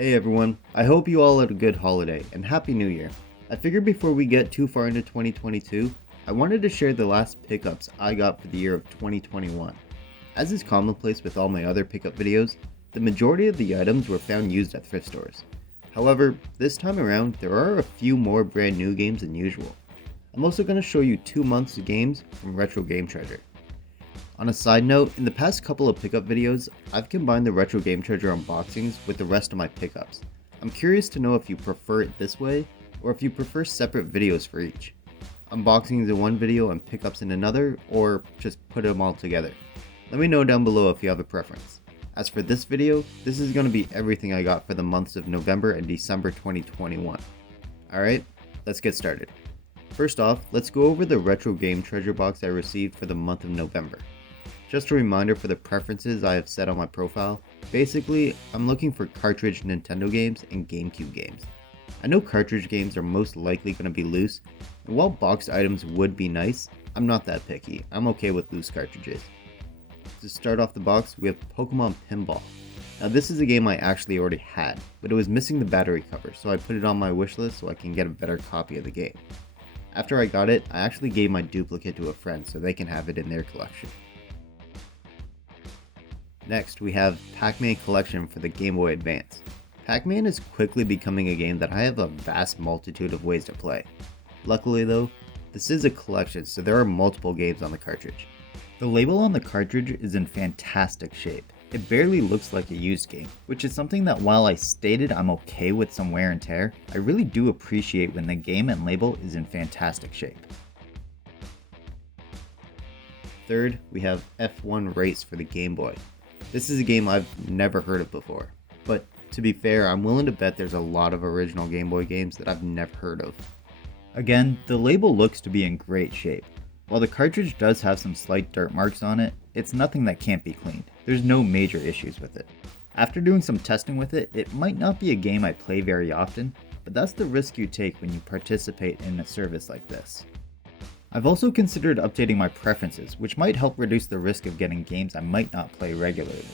Hey everyone, I hope you all had a good holiday and Happy New Year. I figured before we get too far into 2022, I wanted to share the last pickups I got for the year of 2021. As is commonplace with all my other pickup videos, the majority of the items were found used at thrift stores. However, this time around, there are a few more brand new games than usual. I'm also going to show you 2 months of games from Retro Game Treasure. On a side note, in the past couple of pickup videos, I've combined the Retro Game Treasure unboxings with the rest of my pickups. I'm curious to know if you prefer it this way, or if you prefer separate videos for each. Unboxings in one video and pickups in another, or just put them all together. Let me know down below if you have a preference. As for this video, this is going to be everything I got for the months of November and December 2021. Alright, let's get started. First off, let's go over the Retro Game Treasure box I received for the month of November. Just a reminder for the preferences I have set on my profile. Basically, I'm looking for cartridge Nintendo games and GameCube games. I know cartridge games are most likely going to be loose, and while boxed items would be nice, I'm not that picky. I'm okay with loose cartridges. To start off the box, we have Pokemon Pinball. Now this is a game I actually already had, but it was missing the battery cover, so I put it on my wishlist so I can get a better copy of the game. After I got it, I actually gave my duplicate to a friend so they can have it in their collection. Next, we have Pac-Man Collection for the Game Boy Advance. Pac-Man is quickly becoming a game that I have a vast multitude of ways to play. Luckily though, this is a collection, so there are multiple games on the cartridge. The label on the cartridge is in fantastic shape. It barely looks like a used game, which is something that while I stated I'm okay with some wear and tear, I really do appreciate when the game and label is in fantastic shape. Third, we have F1 Race for the Game Boy. This is a game I've never heard of before, but to be fair, I'm willing to bet there's a lot of original Game Boy games that I've never heard of. Again, the label looks to be in great shape. While the cartridge does have some slight dirt marks on it, it's nothing that can't be cleaned. There's no major issues with it. After doing some testing with it, it might not be a game I play very often, but that's the risk you take when you participate in a service like this. I've also considered updating my preferences, which might help reduce the risk of getting games I might not play regularly.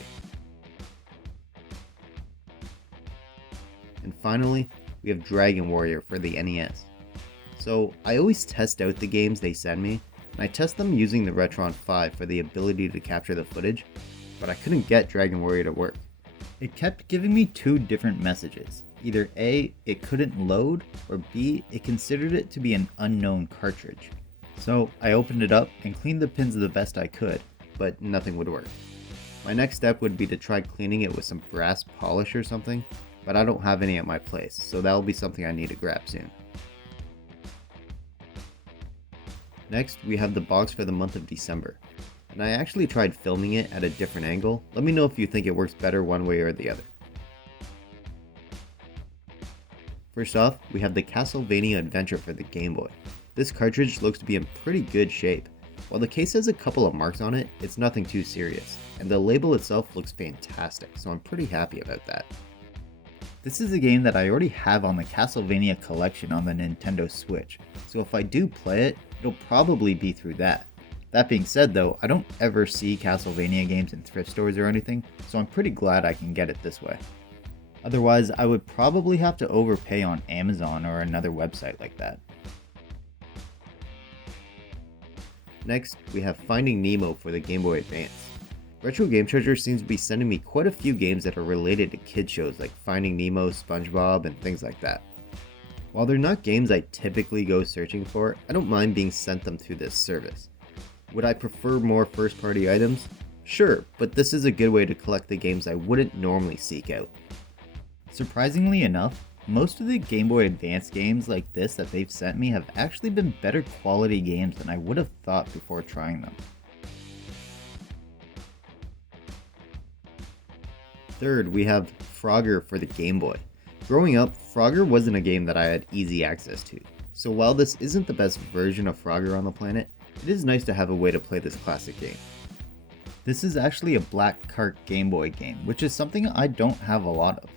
And finally, we have Dragon Warrior for the NES. So I always test out the games they send me, and I test them using the Retron 5 for the ability to capture the footage, but I couldn't get Dragon Warrior to work. It kept giving me two different messages. Either A, it couldn't load, or B, it considered it to be an unknown cartridge. So I opened it up and cleaned the pins the best I could, but nothing would work. My next step would be to try cleaning it with some brass polish or something, but I don't have any at my place, so that'll be something I need to grab soon. Next, we have the box for the month of December, and I actually tried filming it at a different angle. Let me know if you think it works better one way or the other. First off, we have the Castlevania Adventure for the Game Boy. This cartridge looks to be in pretty good shape. While the case has a couple of marks on it, it's nothing too serious, and the label itself looks fantastic, so I'm pretty happy about that. This is a game that I already have on the Castlevania collection on the Nintendo Switch, so if I do play it, it'll probably be through that. That being said though, I don't ever see Castlevania games in thrift stores or anything, so I'm pretty glad I can get it this way. Otherwise, I would probably have to overpay on Amazon or another website like that. Next, we have Finding Nemo for the Game Boy Advance. Retro Game Treasure seems to be sending me quite a few games that are related to kid shows like Finding Nemo, SpongeBob, and things like that. While they're not games I typically go searching for, I don't mind being sent them through this service. Would I prefer more first-party items? Sure, but this is a good way to collect the games I wouldn't normally seek out. Surprisingly enough, most of the Game Boy Advance games like this that they've sent me have actually been better quality games than I would have thought before trying them. Third, we have Frogger for the Game Boy. Growing up, Frogger wasn't a game that I had easy access to, so while this isn't the best version of Frogger on the planet, it is nice to have a way to play this classic game. This is actually a black cart Game Boy game, which is something I don't have a lot of.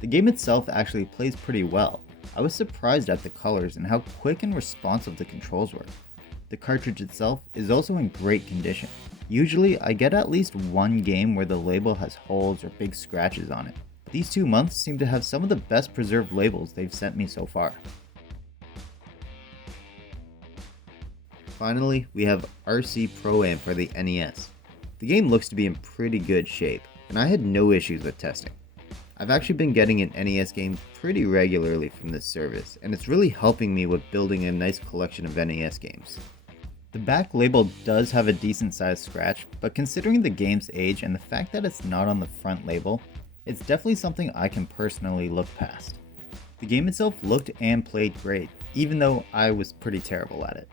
The game itself actually plays pretty well. I was surprised at the colors and how quick and responsive the controls were. The cartridge itself is also in great condition. Usually I get at least one game where the label has holes or big scratches on it, These 2 months seem to have some of the best preserved labels they've sent me so far. Finally, we have RC Pro-Am for the NES. The game looks to be in pretty good shape, and I had no issues with testing. I've actually been getting an NES game pretty regularly from this service, and it's really helping me with building a nice collection of NES games. The back label does have a decent sized scratch, but considering the game's age and the fact that it's not on the front label, it's definitely something I can personally look past. The game itself looked and played great, even though I was pretty terrible at it.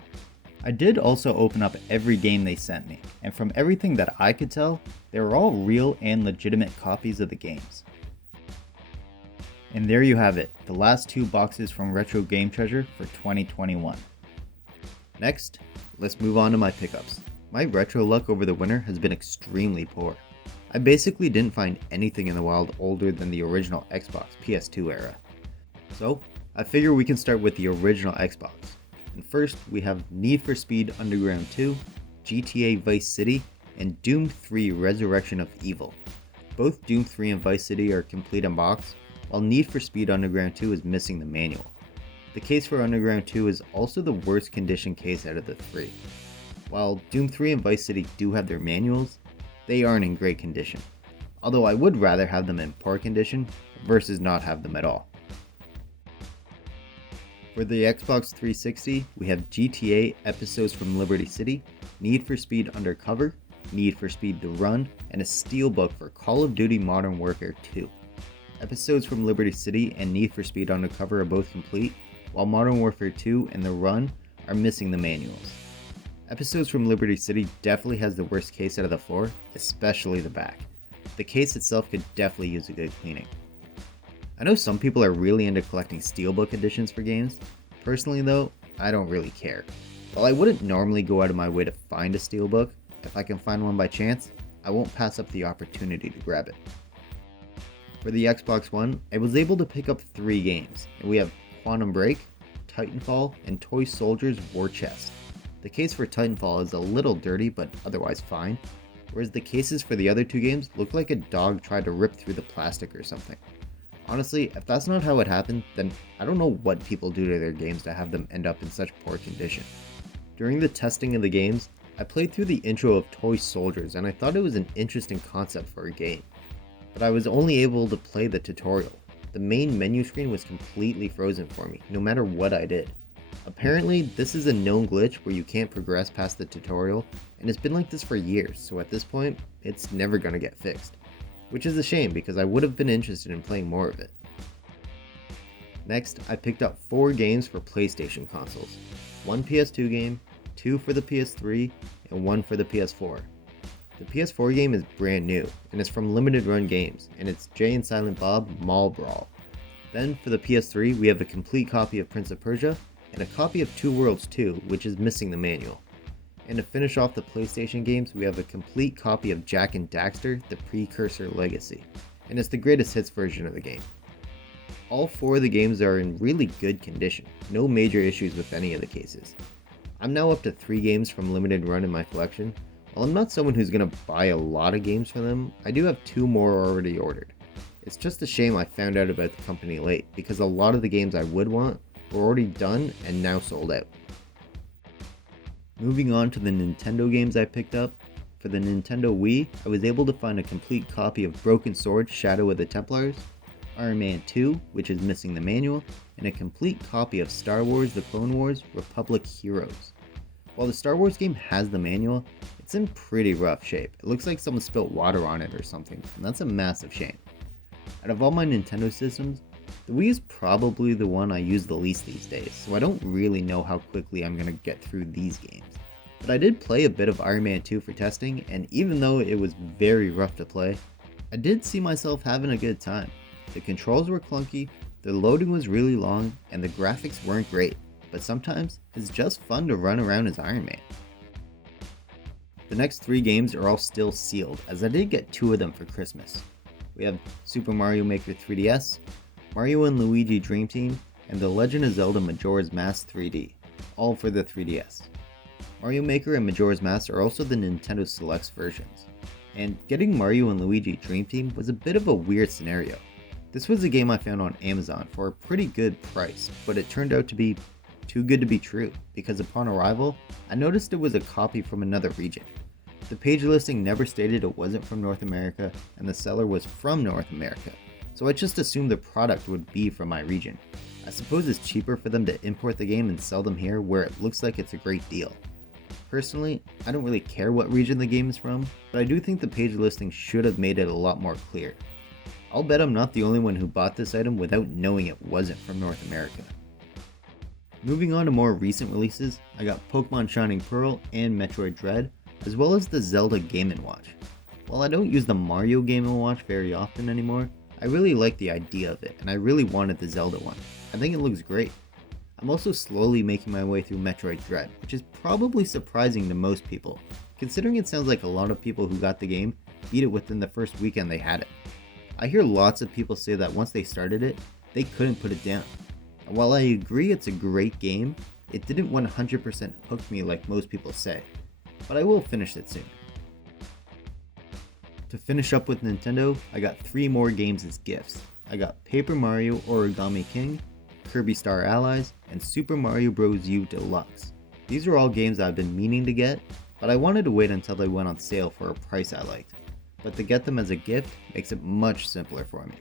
I did also open up every game they sent me, and from everything that I could tell, they were all real and legitimate copies of the games. And there you have it, the last 2 boxes from Retro Game Treasure for 2021. Next, let's move on to my pickups. My retro luck over the winter has been extremely poor. I basically didn't find anything in the wild older than the original Xbox PS2 era. So, I figure we can start with the original Xbox. And first, we have Need for Speed Underground 2, GTA Vice City, and Doom 3 Resurrection of Evil. Both Doom 3 and Vice City are complete in box, while Need for Speed Underground 2 is missing the manual. The case for Underground 2 is also the worst condition case out of the 3. While Doom 3 and Vice City do have their manuals, they aren't in great condition. Although I would rather have them in poor condition versus not have them at all. For the Xbox 360, we have GTA Episodes from Liberty City, Need for Speed Undercover, Need for Speed The Run, and a steelbook for Call of Duty Modern Warfare 2. Episodes from Liberty City and Need for Speed Undercover are both complete, while Modern Warfare 2 and The Run are missing the manuals. Episodes from Liberty City definitely has the worst case out of the 4, especially the back. The case itself could definitely use a good cleaning. I know some people are really into collecting steelbook editions for games. Personally though, I don't really care. While I wouldn't normally go out of my way to find a steelbook, if I can find one by chance, I won't pass up the opportunity to grab it. For the Xbox One, I was able to pick up 3 games, and we have Quantum Break, Titanfall, and Toy Soldiers War Chest. The case for Titanfall is a little dirty, but otherwise fine, whereas the cases for the other 2 games look like a dog tried to rip through the plastic or something. Honestly, if that's not how it happened, then I don't know what people do to their games to have them end up in such poor condition. During the testing of the games, I played through the intro of Toy Soldiers and I thought it was an interesting concept for a game, but I was only able to play the tutorial. The main menu screen was completely frozen for me, no matter what I did. Apparently, this is a known glitch where you can't progress past the tutorial, and it's been like this for years, so at this point, it's never gonna get fixed. Which is a shame because I would have been interested in playing more of it. Next, I picked up 4 games for PlayStation consoles. 1 PS2 game, 2 for the PS3, and 1 for the PS4. The PS4 game is brand new, and it's from Limited Run Games, and it's Jay and Silent Bob Mall Brawl. Then for the PS3, we have a complete copy of Prince of Persia, and a copy of Two Worlds 2, which is missing the manual. And to finish off the PlayStation games, we have a complete copy of Jak and Daxter, the Precursor Legacy, and it's the greatest hits version of the game. All 4 of the games are in really good condition, no major issues with any of the cases. I'm now up to 3 games from Limited Run in my collection. While I'm not someone who's going to buy a lot of games from them, I do have 2 more already ordered. It's just a shame I found out about the company late, because a lot of the games I would want were already done and now sold out. Moving on to the Nintendo games I picked up. For the Nintendo Wii, I was able to find a complete copy of Broken Sword Shadow of the Templars, Iron Man 2, which is missing the manual, and a complete copy of Star Wars The Clone Wars Republic Heroes. While the Star Wars game has the manual, it's in pretty rough shape. It looks like someone spilled water on it or something, and that's a massive shame. Out of all my Nintendo systems, the Wii is probably the one I use the least these days, so I don't really know how quickly I'm going to get through these games. But I did play a bit of Iron Man 2 for testing, and even though it was very rough to play, I did see myself having a good time. The controls were clunky, the loading was really long, and the graphics weren't great, but sometimes it's just fun to run around as Iron Man. The next 3 games are all still sealed, as I did get 2 of them for Christmas. We have Super Mario Maker 3DS, Mario & Luigi Dream Team, and The Legend of Zelda Majora's Mask 3D, all for the 3DS. Mario Maker and Majora's Mask are also the Nintendo Selects versions, and getting Mario & Luigi Dream Team was a bit of a weird scenario. This was a game I found on Amazon for a pretty good price, but it turned out to be too good to be true because upon arrival, I noticed it was a copy from another region. The page listing never stated it wasn't from North America and the seller was from North America, so I just assumed the product would be from my region. I suppose it's cheaper for them to import the game and sell them here where it looks like it's a great deal. Personally, I don't really care what region the game is from, but I do think the page listing should have made it a lot more clear. I'll bet I'm not the only one who bought this item without knowing it wasn't from North America. Moving on to more recent releases, I got Pokemon Shining Pearl and Metroid Dread, as well as the Zelda Game & Watch. While I don't use the Mario Game & Watch very often anymore, I really like the idea of it and I really wanted the Zelda one. I think it looks great. I'm also slowly making my way through Metroid Dread, which is probably surprising to most people, considering it sounds like a lot of people who got the game beat it within the first weekend they had it. I hear lots of people say that once they started it, they couldn't put it down. And while I agree it's a great game, it didn't 100% hook me like most people say, but I will finish it soon. To finish up with Nintendo, I got 3 more games as gifts. I got Paper Mario Origami King, Kirby Star Allies, and Super Mario Bros. U Deluxe. These are all games I've been meaning to get, but I wanted to wait until they went on sale for a price I liked. But to get them as a gift makes it much simpler for me.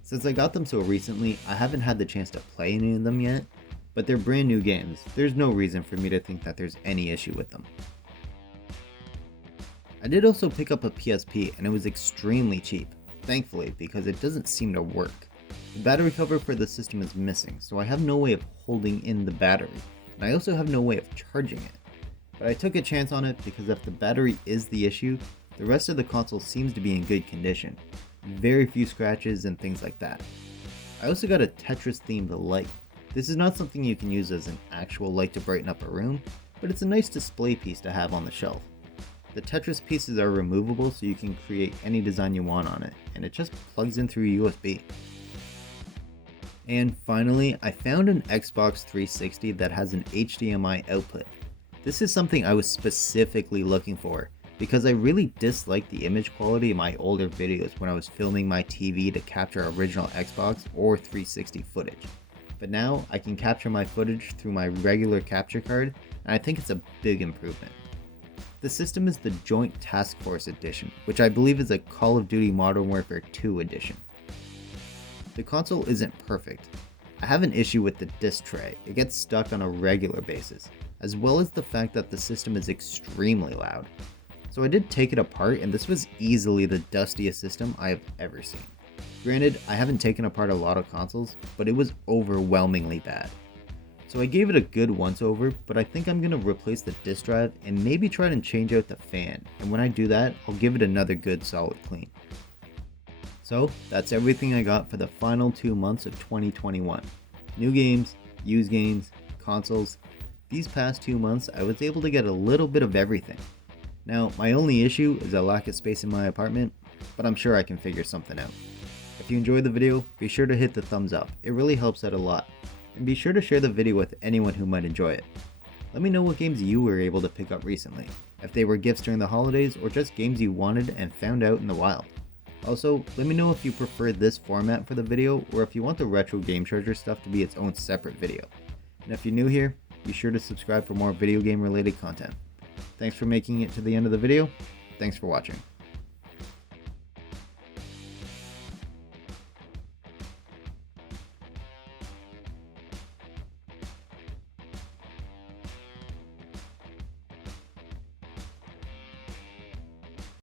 Since I got them so recently, I haven't had the chance to play any of them yet, but they're brand new games. There's no reason for me to think that there's any issue with them. I did also pick up a PSP and it was extremely cheap, thankfully, because it doesn't seem to work. The battery cover for the system is missing, so I have no way of holding in the battery, and I also have no way of charging it. But I took a chance on it because if the battery is the issue, the rest of the console seems to be in good condition. Very few scratches and things like that. I also got a Tetris themed light. This is not something you can use as an actual light to brighten up a room, but it's a nice display piece to have on the shelf. The Tetris pieces are removable so you can create any design you want on it, and it just plugs in through USB. And finally, I found an Xbox 360 that has an HDMI output. This is something I was specifically looking for, because I really disliked the image quality of my older videos when I was filming my TV to capture original Xbox or 360 footage. But now I can capture my footage through my regular capture card, and I think it's a big improvement. The system is the Joint Task Force Edition, which I believe is a Call of Duty Modern Warfare 2 edition. The console isn't perfect. I have an issue with the disc tray, it gets stuck on a regular basis, as well as the fact that the system is extremely loud. So I did take it apart and this was easily the dustiest system I have ever seen. Granted, I haven't taken apart a lot of consoles, but it was overwhelmingly bad. So I gave it a good once over, but I think I'm going to replace the disk drive and maybe try and change out the fan, and when I do that, I'll give it another good solid clean. So that's everything I got for the final 2 months of 2021. New games, used games, consoles. These past 2 months I was able to get a little bit of everything. Now my only issue is a lack of space in my apartment, but I'm sure I can figure something out. If you enjoyed the video, be sure to hit the thumbs up, it really helps out a lot. And be sure to share the video with anyone who might enjoy it. Let me know what games you were able to pick up recently, if they were gifts during the holidays or just games you wanted and found out in the wild. Also, let me know if you prefer this format for the video or if you want the retro Game Charger stuff to be its own separate video. And if you're new here, be sure to subscribe for more video game related content. Thanks for making it to the end of the video. Thanks for watching.